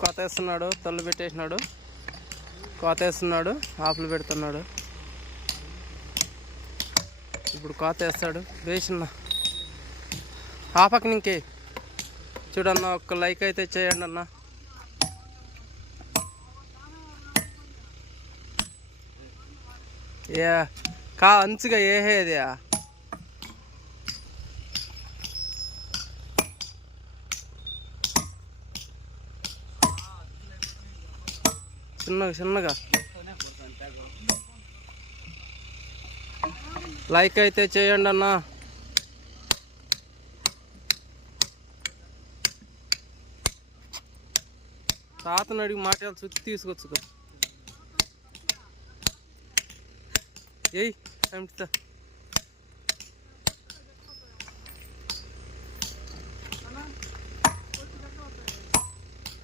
కోత వేస్తున్నాడు, తొల్లు పెట్టేసినాడు, కోత వేస్తున్నాడు, ఆకులు పెడుతున్నాడు. ఇప్పుడు కోత వేస్తాడు. వేసిన ఆ పక్కన ఇంకే చూడన్నా, ఒక్క లైక్ అయితే చేయండి అన్న. ఏ అంచుగా ఏహేది చిన్నగా లైక్ అయితే చేయండి అన్న. తాతను అడిగి మాటలు చుట్టి తీసుకొచ్చుకో. ఏయ్